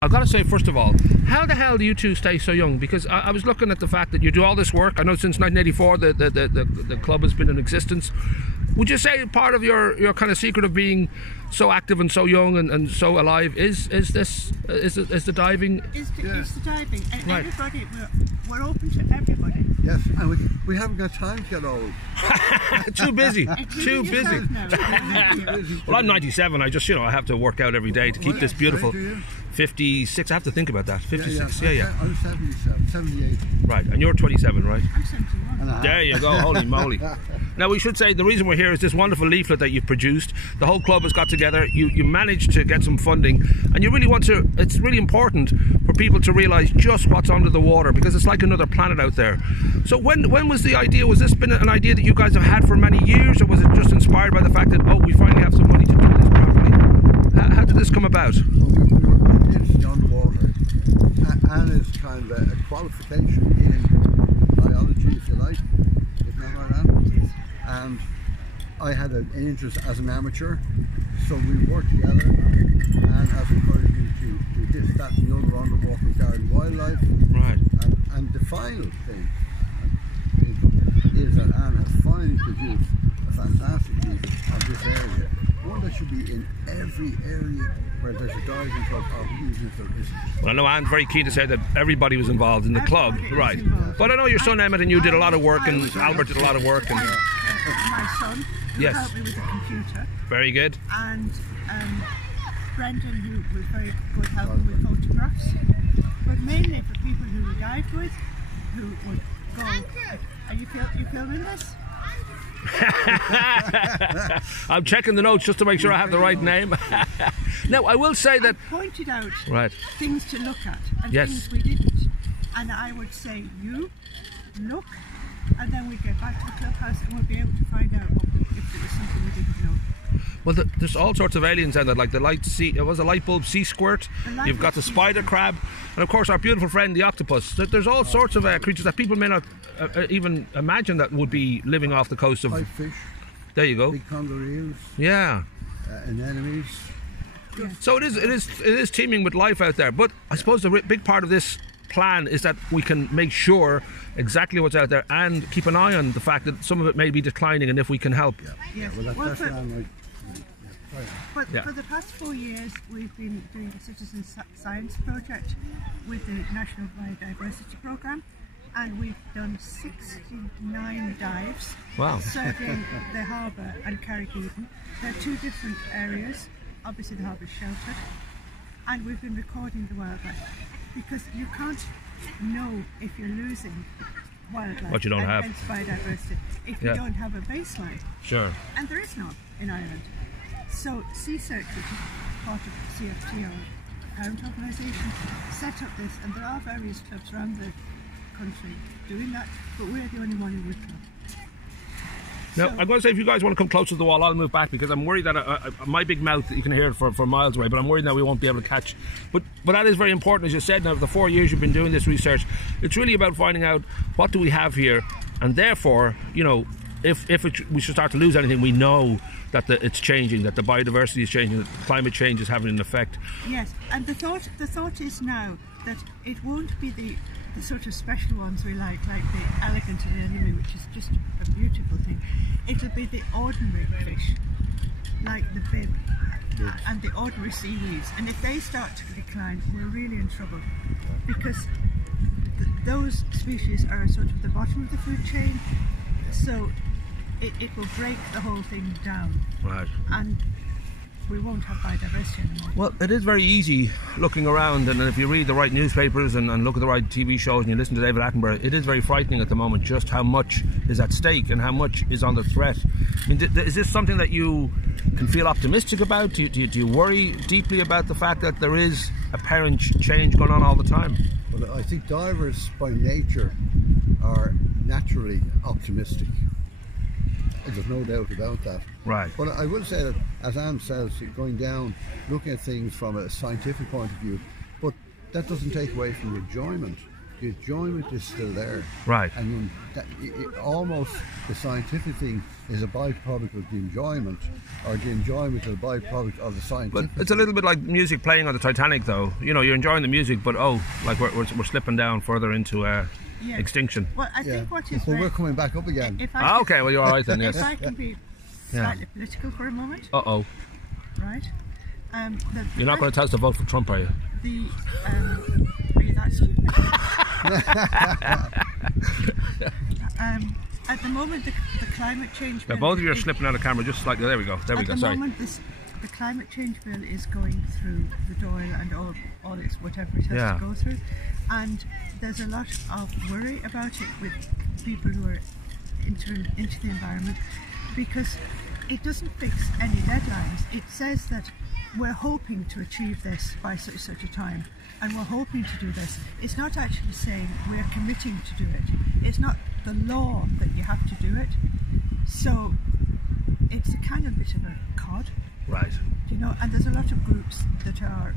I've got to say, first of all, how the hell do you two stay so young? Because I was looking at the fact that you do all this work. I know since 1984 the club has been in existence. Would you say part of your kind of secret of being so active and so young and so alive is the diving? It's the diving, and right. Everybody, we're open to everybody. Yes, and we haven't got time to get old. Too busy. Too busy. Well, I'm 97. I just, I have to work out every day to keep this beautiful. 56. I have to think about that. 56. Yeah. I'm 77, 78. Right, and you're 27, right? I'm 71. There you go. Holy moly. Now, we should say the reason we're here is this wonderful leaflet that you've produced. The whole club has got together. You managed to get some funding, and you really want to. It's really important for people to realise just what's under the water, because it's like another planet out there. So when was the idea? Was this been an idea that you guys have had for many years, or was it just inspired by the fact that, oh, we finally have some money to do this properly? How did this come about? Underwater, and it's kind of a qualification in biology, if you like, isn't that right, Anne? And I had an interest as an amateur, so we worked together and has encouraged me to do this, that and the other underwater regarding wildlife. Right. And the final thing is that Anne has finally produced a fantastic piece of this area, one that should be in every area where there's a diving club, or even if there isn't. Well, I know Anne's very keen to say that everybody was involved in the club, right? But I know your son Emmett and you did a lot of work, and Albert did a lot of work. And my son, who yes, helped me with the computer. Very good. And Brendan, who was very good helping with photographs. But mainly for people who we dived with, who would go. Are you filming this? I'm checking the notes just to make sure I have the right name. Now, I will say that I pointed out things to look at and yes, things we didn't. And I would say, you look, and then we'd get back to the clubhouse and we'll be able to find out if there was something we didn't know. Well, there's all sorts of aliens in there, like the light bulb sea squirt. You've got the spider crab, and of course our beautiful friend the octopus. There's all sorts of creatures that people may not even imagine that would be living off the coast of. Fish. There you go. Big condor eels. Yeah. Anemones. So it is teeming with life out there. But I suppose the big part of this plan is that we can make sure exactly what's out there and keep an eye on the fact that some of it may be declining, and if we can help. Yeah. Well, that's But for the past 4 years, we've been doing a citizen science project with the National Biodiversity Programme, and we've done 69 dives. Wow. Surveying the harbour and Carrigaven. They're two different areas. Obviously the harbour is sheltered, and we've been recording the wildlife, because you can't know if you're losing wildlife what you don't have, biodiversity, if you don't have a baseline. Sure. And there is none in Ireland. So Sea-Search, which is part of CFT, our parent organisation, set up this, and there are various clubs around the country doing that, but we're the only one in Wicklow. Now, I'm going to say, if you guys want to come closer to the wall, I'll move back, because I'm worried that my big mouth, you can hear it for miles away, but I'm worried that we won't be able to catch. But that is very important, as you said. Now, the 4 years you've been doing this research, it's really about finding out what do we have here, and therefore, if we should start to lose anything, we know that it's changing, that the biodiversity is changing, that climate change is having an effect. Yes, and the thought is now that it won't be the sort of special ones we like the elegant anemone, which is just a beautiful thing. It'll be the ordinary fish, like the bib and the ordinary seaweeds. And if they start to decline, we're really in trouble, because those species are sort of the bottom of the food chain, so it will break the whole thing down. Right. And we won't have biodiversity anymore. Well, it is very easy looking around, and if you read the right newspapers and look at the right TV shows and you listen to David Attenborough, it is very frightening at the moment just how much is at stake and how much is under threat. I mean, is this something that you can feel optimistic about? Do you worry deeply about the fact that there is apparent change going on all the time? Well, I think divers by nature are naturally optimistic. There's no doubt about that. Right. But I will say that, as Anne says, going down, looking at things from a scientific point of view, but that doesn't take away from the enjoyment the enjoyment is still there. Right. And almost the scientific thing is a byproduct of the enjoyment, or the enjoyment is a byproduct of the scientific. But it's a little bit like music playing on the Titanic, though. You know, you're enjoying the music, but like we're slipping down further into extinction. Well, I think what is we're coming back up again. Okay, well, you're all right then. Yes. If I can be slightly political for a moment. Uh-oh. Right. You're not going to tell us to vote for Trump, are you? Are you that stupid? At the moment, the climate change bill... Both of you are slipping out of camera just like... There we go. There we go. Sorry. At the moment, the climate change bill is going through the Dáil and all its whatever it has to go through. And there's a lot of worry about it with people who are into the environment, because it doesn't fix any deadlines. It says that we're hoping to achieve this by such a time, and we're hoping to do this. It's not actually saying we're committing to do it. It's not the law that you have to do it. So it's a kind of bit of a cod. Right. You know, and there's a lot of groups that are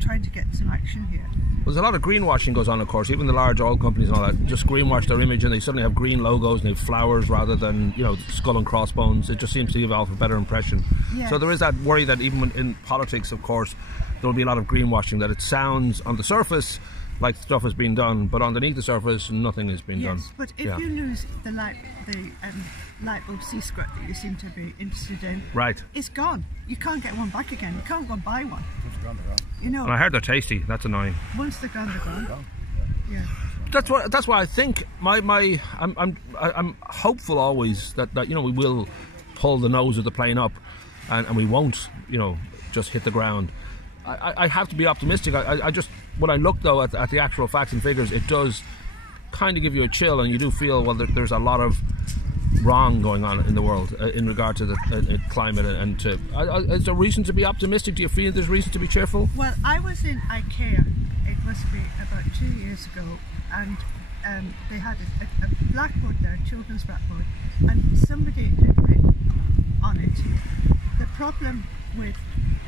trying to get some action here. There's a lot of greenwashing goes on, of course. Even the large oil companies and all that just greenwash their image, and they suddenly have green logos and they have flowers rather than, you know, skull and crossbones. It just seems to give off a better impression. Yes. So there is that worry that even in politics, of course, there will be a lot of greenwashing, that it sounds on the surface like stuff is being done, but underneath the surface nothing is being done. Yes, but if you lose the light bulb sea scrut that you seem to be interested in, right, it's gone. You can't get one back again. You can't go and buy one. You know. And I heard they're tasty. That's annoying. Once they're gone, they're gone. Yeah. That's why I think I'm hopeful always that you know, we will pull the nose of the plane up, and we won't, you know, just hit the ground. I have to be optimistic. I just, when I look though at the actual facts and figures, it does kind of give you a chill, and you do feel, well, there's a lot of wrong going on in the world in regard to the climate, and to is there reason to be optimistic? Do you feel there's reason to be cheerful? Well, I was in IKEA, it must be about 2 years ago, and they had a blackboard there, a children's blackboard, and somebody had written on it the problem with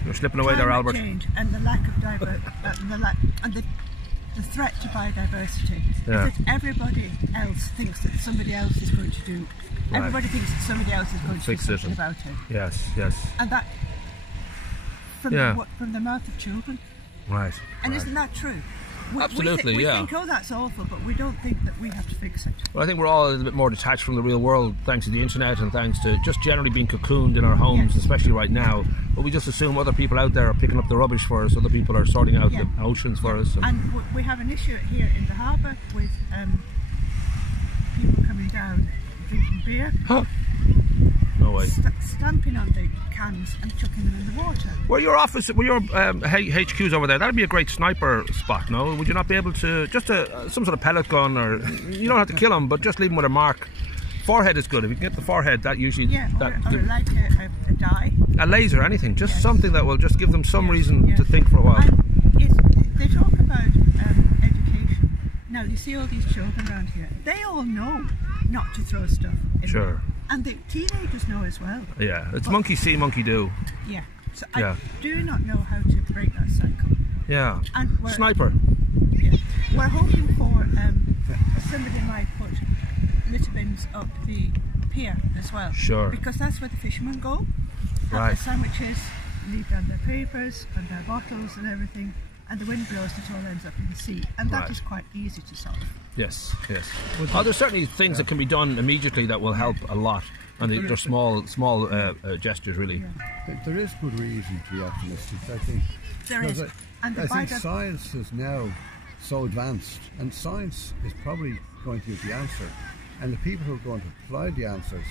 you're slipping away there, Albert. Change and the lack of the threat to biodiversity is that everybody else thinks that somebody else is going to do. Right. Everybody thinks that somebody else is going to do something about it. Yes, yes. And that from the mouth of children. Right. And isn't that true? Absolutely, we think, oh, that's awful, but we don't think that we have to fix it. Well, I think we're all a little bit more detached from the real world thanks to the internet and thanks to just generally being cocooned in our homes, especially right now. But we just assume other people out there are picking up the rubbish for us, other people are sorting out the oceans for us. And we have an issue here in the harbour with people coming down drinking beer. Huh. No way. Stamping on the cans and chucking them in the water. Were your HQs over there? That'd be a great sniper spot, no? Would you not be able to, just some sort of pellet gun, or you don't have to kill them, but just leave them with a mark? Forehead is good. If you can get the forehead, that usually... Yeah, or like a dye. A laser, anything. Just something that will just give them some reason to think for a while. And they talk about education. Now, you see all these children around here. They all know not to throw stuff in there. And the teenagers know as well. Yeah, it's monkey see, monkey do. Yeah. So I do not know how to break that cycle. Yeah. And sniper. Yeah. We're hoping for somebody might put litter bins up the pier as well. Sure. Because that's where the fishermen go. Have their sandwiches, leave down their papers and their bottles and everything. And the wind blows, it all ends up in the sea. And that is quite easy to solve. Yes, yes. Oh, there's certainly things that can be done immediately that will help a lot. And they're small gestures, really. Yeah. There is good reason to be optimistic, I think. There is. I think science is now so advanced, and science is probably going to give the answer. And the people who are going to apply the answers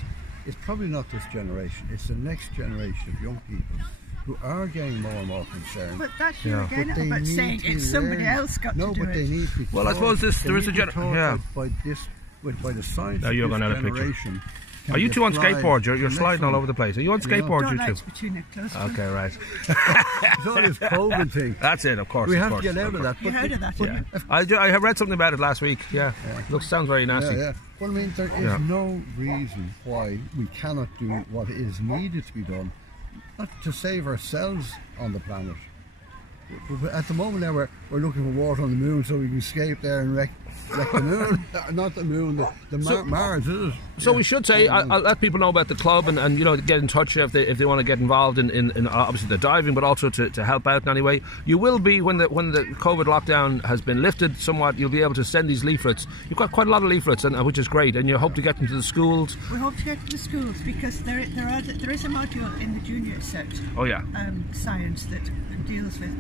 is probably not this generation, it's the next generation of young people who are getting more and more concerned. But that's you again about saying it's somebody else got to do it. No, but they need to be well, I suppose there is a generation. By the science now you're of this this generation. Are you two on skateboards? You're sliding all over the place. Are you on skateboards, you two? Okay, right. It's all this COVID thing. That's it, of course. We have to get out of that. You heard of that, yeah. I have read something about it last week. Yeah. Sounds very nasty. Yeah. Well, I mean, there is no reason why we cannot do what is needed to be done, not to save ourselves on the planet, At the moment now we're looking for water on the moon so we can escape there and wreck the moon. Not the moon, Mars, is it? So we should say, I'll let people know about the club and you know, get in touch if they want to get involved in obviously the diving, but also to help out in any way. You will be, when the COVID lockdown has been lifted somewhat, you'll be able to send these leaflets. You've got quite a lot of leaflets, which is great, and you hope to get them to the schools. We hope to get to the schools because there is a module in the junior set. Oh yeah. Science that deals with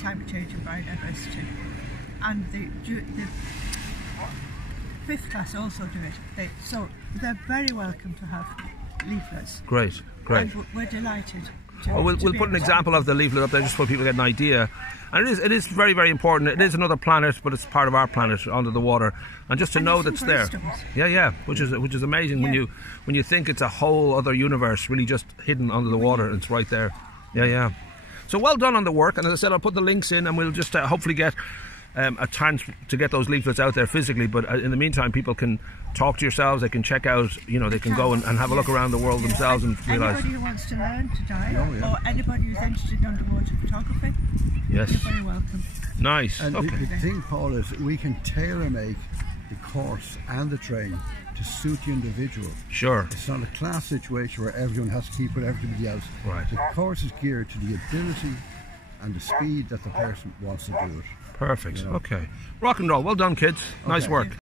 climate change and biodiversity, and the 5th class also do it. So they're very welcome to have leaflets. Great. And we're delighted. We'll put an example of the leaflet up there just so people get an idea. And it is very, very important. It is another planet, but it's part of our planet under the water. And just to know that's there. Yeah, which is amazing when you think it's a whole other universe really just hidden under the water. It's right there. Yeah. So well done on the work. And as I said, I'll put the links in, and we'll just hopefully get a chance to get those leaflets out there physically, but in the meantime people can talk to yourselves, they can check out, you know, they can go and have a look around the world themselves and realise. Anybody who wants to learn to dive, or anybody who's interested in underwater photography, yes, you're very welcome. Nice. And okay. the thing, Paul, is we can tailor make the course and the training to suit the individual. Sure. It's not a class situation where everyone has to keep with everybody else. Right. The course is geared to the ability and the speed that the person wants to do it. Perfect. You know? Okay. Rock and roll. Well done, kids. Nice work.